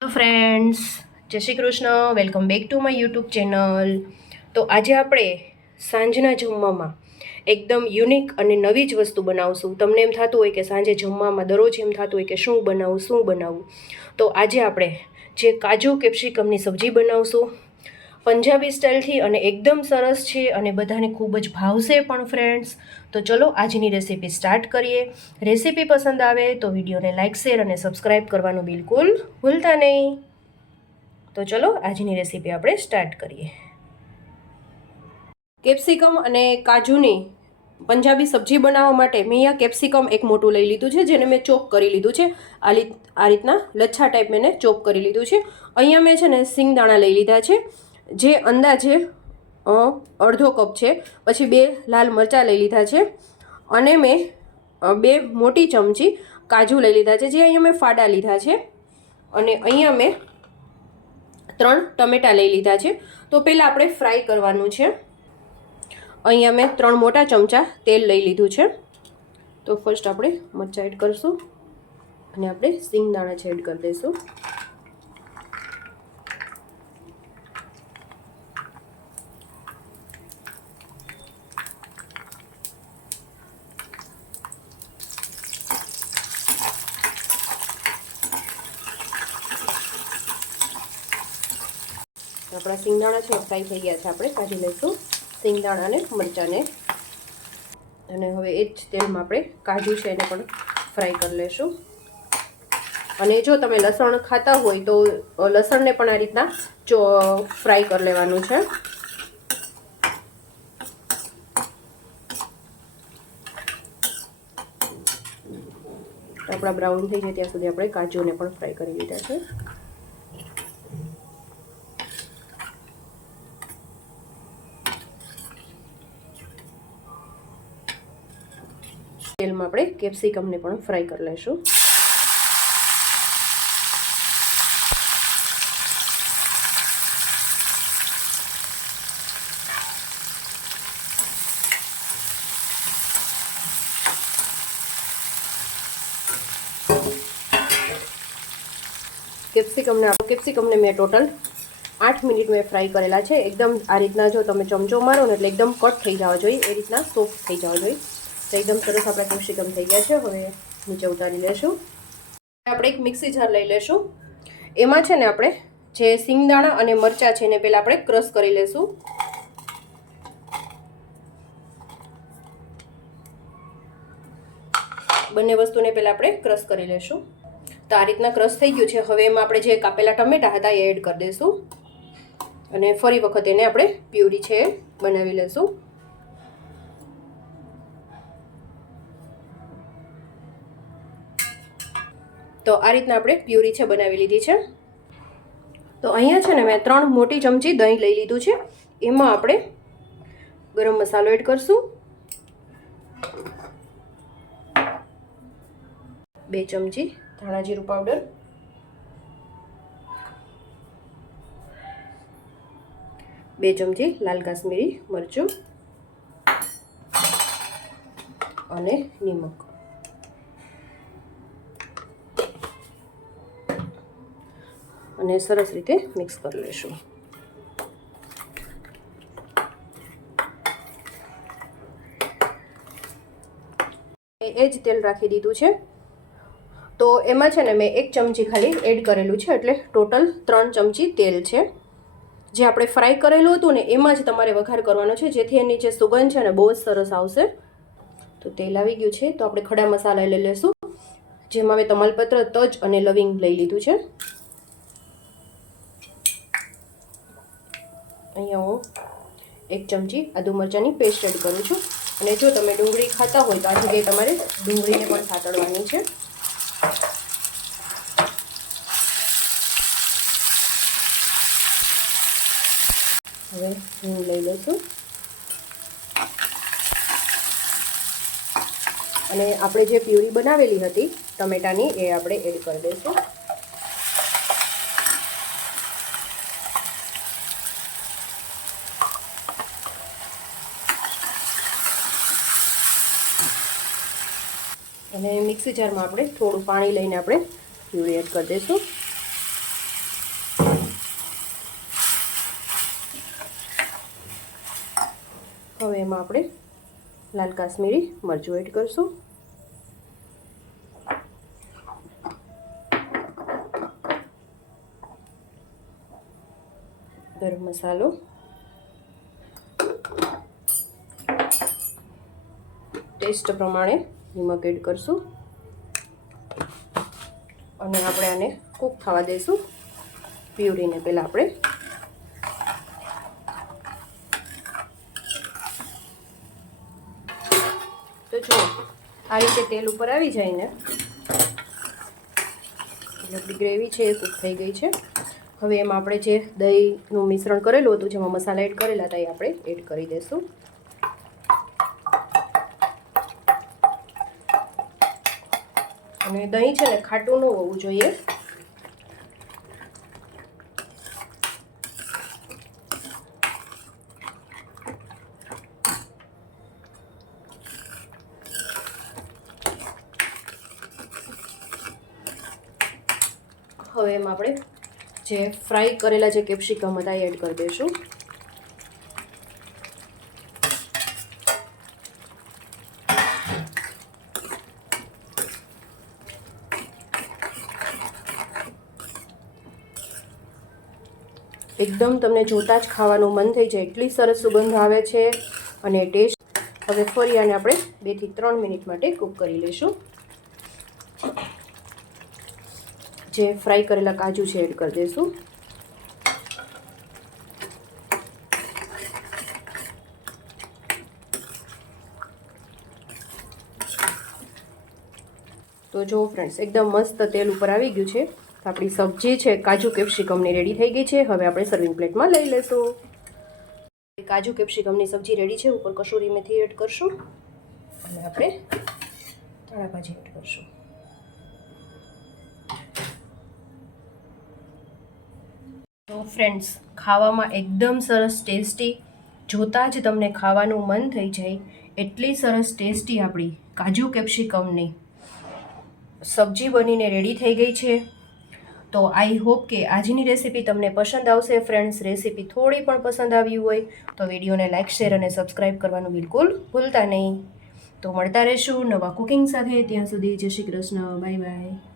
Hello friends જય Shri Krishna. Welcome back to my YouTube channel તો આજે આપણે સાંજના જમવામાં એકદમ યુનિક અને નવી જ વસ્તુ બનાવશું. તમને એમ થતું હોય કે સાંજે જમવામાં દરરોજ એમ થતું હોય કે શું બનાવું, શું બનાવવું તો આજે આપણે જે કાજુ કેપ્સિકમની સબ્જી બનાવશું. પંજાબી સ્ટાઇલથી અને એકદમ સરસ છે અને બધાને ખૂબ જ ભાવશે પણ ફ્રેન્ડ્સ તો ચલો આજની રેસીપી સ્ટાર્ટ કરીએ. રેસીપી પસંદ આવે તો વિડીયોને લાઇક શેર અને સબસ્ક્રાઈબ કરવાનું બિલકુલ ભૂલતા નહીં. તો ચલો આજની રેસીપી આપણે સ્ટાર્ટ કરીએ. કેપ્સિકમ અને કાજુની પંજાબી સબ્જી બનાવવા માટે મેં અહીંયા કેપ્સિકમ એક મોટું લઈ લીધું છે, જેને મેં ચોપ કરી લીધું છે. આ આ રીતના લચ્છા ટાઈપ મેં ચોપ કરી લીધું છે. અહીંયા મેં છે ને સિંગદાણા લઈ લીધા છે. જે અંદાજે અડધો કપ છે, પછી બે લાલ મરચાં લઈ લીધા છે અને મેં બે મોટી ચમચી કાજુ લઈ લીધા છે, જે અહીંયા મેં ફાડા લીધા છે અને અહીંયા મેં ત્રણ ટમેટાં લઈ લીધા છે. તો પહેલાં આપણે ફ્રાય કરવાનું છે. અહીંયા મેં ત્રણ મોટા ચમચા તેલ લઈ લીધું છે. તો ફર્સ્ટ આપણે મરચાં એડ કરીશું અને આપણે સિંગદાણા છે એડ કરી દઈશું. આપણા સિંગદાણા છે ફ્રાય થઈ ગયા છે આપણે, કાઢી લઈશું સિંગદાણા અને મરચાંને. અને હવે એ જ તેલમાં આપણે કાજુ છે એને પણ ફ્રાય કરી લેશું અને જો તમે લસણ ખાતા હોય તો લસણને પણ આ રીતના ચો, ફ્રાય કરી લેવાનું છે. આપણા બ્રાઉન થઈ જાય ત્યાં સુધી આપણે કાજુને પણ ફ્રાય કરી લીધા છે. તેલમાં આપણે કેપ્સિકમને પણ ફ્રાય કરી લઈશું. કેપ્સિકમને કેપ્સિકમને મેં ટોટલ આઠ મિનિટ મેં ફ્રાય કરેલા છે. એકદમ આ રીતના જો તમે ચમચો મારો ને એટલે એકદમ કટ થઈ જવા જોઈએ. એ રીતના સોફ્ટ થઈ જવા જોઈએ. તો એકદમ સરસ આપણા કેપ્સિકમ થઈ ગયા છે. હવે નીચે ઉતારી લેશું. આપણે એક મિક્સી જાર લઈ લેશું. એમાં છે ને આપણે જે સિંગદાણા અને મરચાં છે એને પહેલાં આપણે ક્રશ કરી લેશું. બંને વસ્તુને પહેલાં આપણે ક્રશ કરી લેશું. તો આ રીતના ક્રશ થઈ ગયું છે. હવે એમાં આપણે જે કાપેલા ટમેટા હતા એ એડ કરી દઈશું અને ફરી વખત એને આપણે પ્યુરી છે બનાવી લેશું. તો આ રીતના આપણે પ્યુરી છે બનાવી લીધી છે. તો અહીંયા છે ને મેં ત્રણ મોટી ચમચી દહીં લઈ લીધું છે. એમાં આપણે ગરમ મસાલો એડ કરશું. બે ચમચી ધાણા જીરું પાવડર. બે ચમચી લાલ કાશ્મીરી મરચું. અને નિમક. અને સરસ રીતે મિક્સ કરી લઈશું. એ જ તેલ રાખી દીધું છે. તો એમાં છે ને મેં એક ચમચી ખાલી એડ કરેલું છે, એટલે ટોટલ ત્રણ ચમચી તેલ છે. જે આપણે ફ્રાય કરેલું હતું ને એમાં જ તમારે વઘાર કરવાનો છે, જેથી એની જે સુગંધ છે ને બહુ જ સરસ આવશે. તો તેલ આવી ગયું છે, તો આપણે ખડા મસાલા લઈ લઈશું. જેમાં મેં તમાલપત્ર, તજ અને લવિંગ લઈ લીધું છે. અહીંયા હું એક ચમચી આદુ મરચાંની પેસ્ટ એડ કરું છું. અને જો તમે ડુંગળી ખાતા હોય તો આ જગ્યાએ તમારે ડુંગળીને પણ સાતળવાની છે. હવે હું લઈ લઈશું અને આપણે જે પ્યુરી બનાવેલી હતી, ટમેટાની એ આપણે એડ કરી દઈશું. અને મિક્સી જારમાં આપણે થોડું પાણી લઈને આપણે પ્યુરી એડ કરી દઈશું. હવે એમાં આપણે લાલ કાશ્મીરી મરચું એડ કરશું. ગરમ મસાલો. ટેસ્ટ પ્રમાણે નિમક એડ કરશું. અને આપણે આને કૂક થવા દઈશું. પ્યુરીને પહેલાં આપણે. તો જુઓ, આ રીતે તેલ ઉપર આવી જાય ને ગ્રેવી છે એ કૂક થઈ ગઈ છે. હવે એમાં આપણે જે દહીંનું મિશ્રણ કરેલું હતું, જેમાં મસાલા એડ કરેલા હતા, એ આપણે એડ કરી દઈશું. અને દહીં છે ને ખાટું ન હોવું જોઈએ. હવે એમાં આપણે જે ફ્રાય કરેલા જે કેપ્સિકમ હતા એડ કરી દઈશું. એકદમ તમને જોતાં જ ખાવાનું મન થઈ જાય. એટલી સરસ સુગંધ આવે છે અને ટેસ્ટ હવે ફરી આને આપણે બેથી ત્રણ મિનિટ માટે કૂક કરી લઈશું. જે ફ્રાય કરેલા કાજુ છે એડ કરી દઈશું. તો જો ફ્રેન્ડ્સ એકદમ મસ્ત તેલ ઉપર આવી ગયું છે. આપણી સબ્જી છે, કાજુ કેપ્સિકમની રેડી થઈ ગઈ છે. હવે આપણે સર્વિંગ પ્લેટમાં લઈ લેશું. કાજુ કેપ્સિકમની સબ્જી રેડી છે. ઉપર કસૂરી મેથી એડ કરશું. અને આપણે ધાણા ભાજી એડ કરશું. તો ફ્રેન્ડ્સ ખાવામાં એકદમ સરસ ટેસ્ટી, જોતાં જ તમને ખાવાનું મન થઈ જાય, એટલી સરસ ટેસ્ટી આપણી કાજુ કેપ્સિકમની સબ્જી બનીને રેડી થઈ ગઈ છે. તો આઈ હોપ કે આજની રેસીપી તમને પસંદ આવશે. ફ્રેન્ડ્સ રેસીપી થોડી પણ પસંદ આવી હોય તો વિડીયોને લાઇક શેર અને સબસ્ક્રાઈબ કરવાનું બિલકુલ ભૂલતા નહીં. તો મળતા રહેશું નવા કુકિંગ સાથે. ત્યાં સુધી જય શ્રી કૃષ્ણ. Bye bye